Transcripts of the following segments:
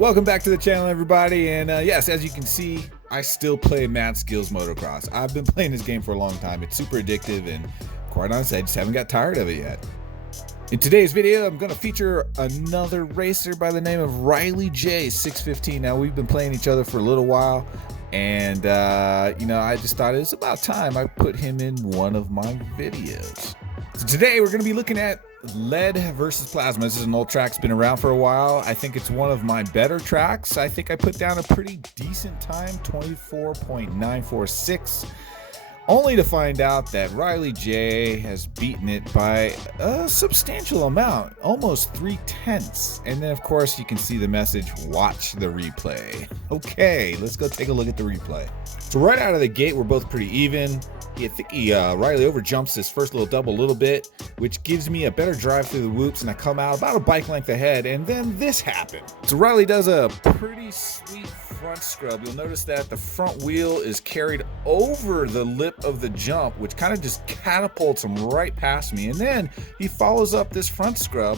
Welcome back to the channel, everybody, and yes, as you can see, I still play Mad Skills Motocross. I've been playing this game for a long time. It's super addictive, and quite honestly, I just haven't got tired of it yet. In today's video, I'm going to feature another racer by the name of Riley J 615. Now, we've been playing each other for a little while, and I just thought it was about time I put him in one of my videos. So today, we're going to be looking at lead versus plasma. This is an old track, it's been around for a while. I think it's one of my better tracks. I think I put down a pretty decent time, 24.946, only to find out that Riley J has beaten it by a substantial amount, almost 3/10. And then of course you can see the message, watch the replay. Okay, let's go take a look at the replay. So right out of the gate, we're both pretty even. I think Riley overjumps this first little double a little bit, which gives me a better drive through the whoops, and I come out about a bike length ahead, and then this happened. So Riley does a pretty sweet front scrub. You'll notice that the front wheel is carried over the lip of the jump, which kind of just catapults him right past me, and then he follows up this front scrub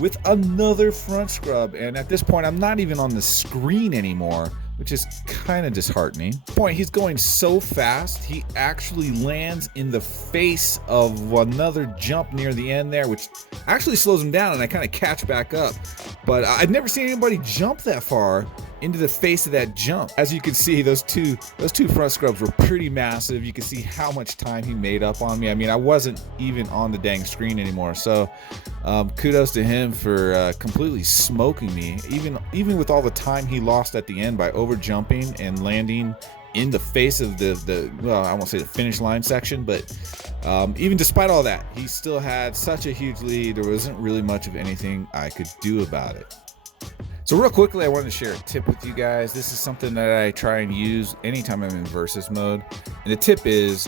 with another front scrub, and at this point I'm not even on the screen anymore, which is kind of disheartening. He's going so fast, he actually lands in the face of another jump near the end there, which actually slows him down, and I kind of catch back up. But I've never seen anybody jump that far into the face of that jump. As you can see, those two front scrubs were pretty massive. You can see how much time he made up on me. I mean, I wasn't even on the dang screen anymore. So kudos to him for completely smoking me, even with all the time he lost at the end by over jumping and landing in the face of the well, I won't say the finish line section, but even despite all that, he still had such a huge lead. There wasn't really much of anything I could do about it. So real quickly, I wanted to share a tip with you guys. This is something that I try and use anytime I'm in versus mode. And the tip is,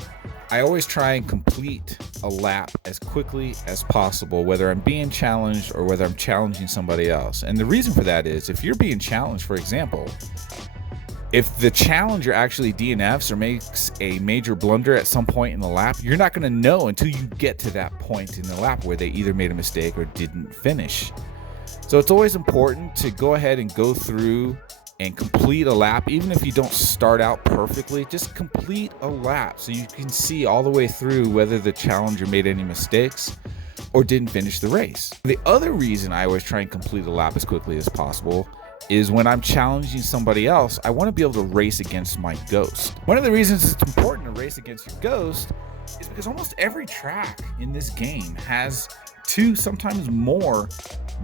I always try and complete a lap as quickly as possible, whether I'm being challenged or whether I'm challenging somebody else. And the reason for that is, if you're being challenged, for example, if the challenger actually DNFs or makes a major blunder at some point in the lap, you're not going to know until you get to that point in the lap where they either made a mistake or didn't finish. So it's always important to go ahead and go through and complete a lap. Even if you don't start out perfectly, just complete a lap so you can see all the way through whether the challenger made any mistakes or didn't finish the race. The other reason I always try and complete a lap as quickly as possible is when I'm challenging somebody else, I want to be able to race against my ghost. One of the reasons it's important to race against your ghost is because almost every track in this game has two, sometimes more,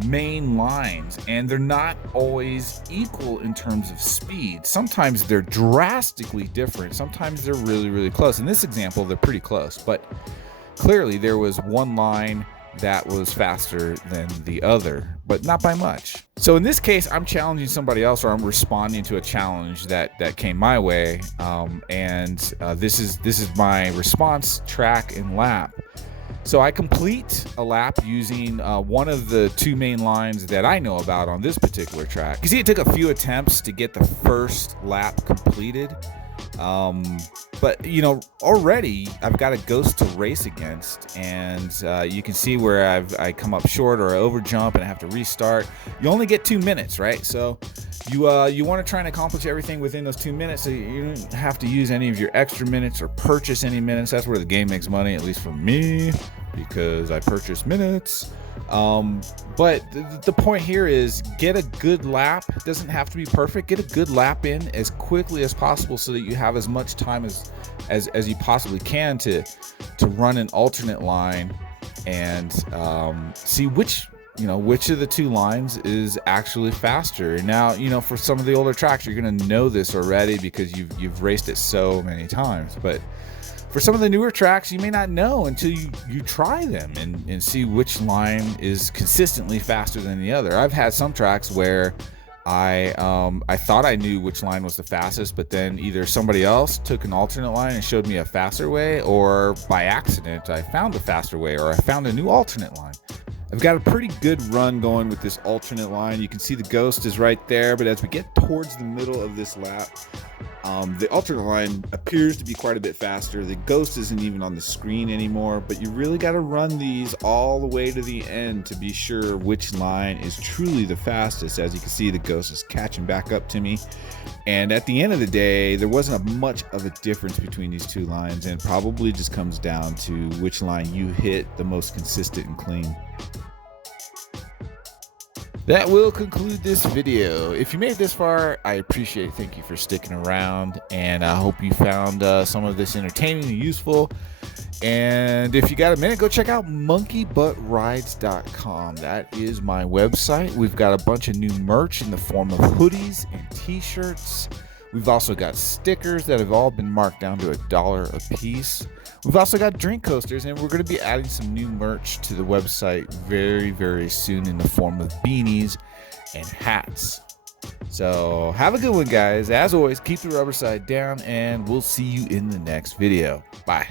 main lines, and they're not always equal in terms of speed. Sometimes they're drastically different. Sometimes they're really, really close. In this example, they're pretty close, but clearly there was one line that was faster than the other, but not by much. So in this case, I'm challenging somebody else, or I'm responding to a challenge that came my way, this is my response track and lap. So I complete a lap using one of the two main lines that I know about on this particular track. You see, it took a few attempts to get the first lap completed. But already I've got a ghost to race against, and you can see where I come up short or I over jump and I have to restart. You only get 2 minutes, right? So you want to try and accomplish everything within those 2 minutes, so you don't have to use any of your extra minutes or purchase any minutes. That's where the game makes money, at least for me, because I purchase minutes. But the point here is, get a good lap. It doesn't have to be perfect. Get a good lap in as quickly as possible so that you have as much time as you possibly can to run an alternate line and see which of the two lines is actually faster. Now, for some of the older tracks, you're going to know this already because you've raced it so many times. But for some of the newer tracks, you may not know until you try them and see which line is consistently faster than the other. I've had some tracks where I thought I knew which line was the fastest, but then either somebody else took an alternate line and showed me a faster way, or by accident I found a faster way, or I found a new alternate line. I've got a pretty good run going with this alternate line. You can see the ghost is right there, but as we get towards the middle of this lap, The alternate line appears to be quite a bit faster. The Ghost isn't even on the screen anymore, but you really got to run these all the way to the end to be sure which line is truly the fastest. As you can see, the Ghost is catching back up to me. And at the end of the day, there wasn't much of a difference between these two lines, and probably just comes down to which line you hit the most consistent and clean. That will conclude this video. If you made it this far, I appreciate it. Thank you for sticking around, and I hope you found some of this entertaining and useful. And if you got a minute, go check out monkeybuttrides.com. That is my website. We've got a bunch of new merch in the form of hoodies and t-shirts. We've also got stickers that have all been marked down to $1 a piece. We've also got drink coasters, and we're going to be adding some new merch to the website very, very soon in the form of beanies and hats. So have a good one, guys. As always, keep the rubber side down, and we'll see you in the next video. Bye.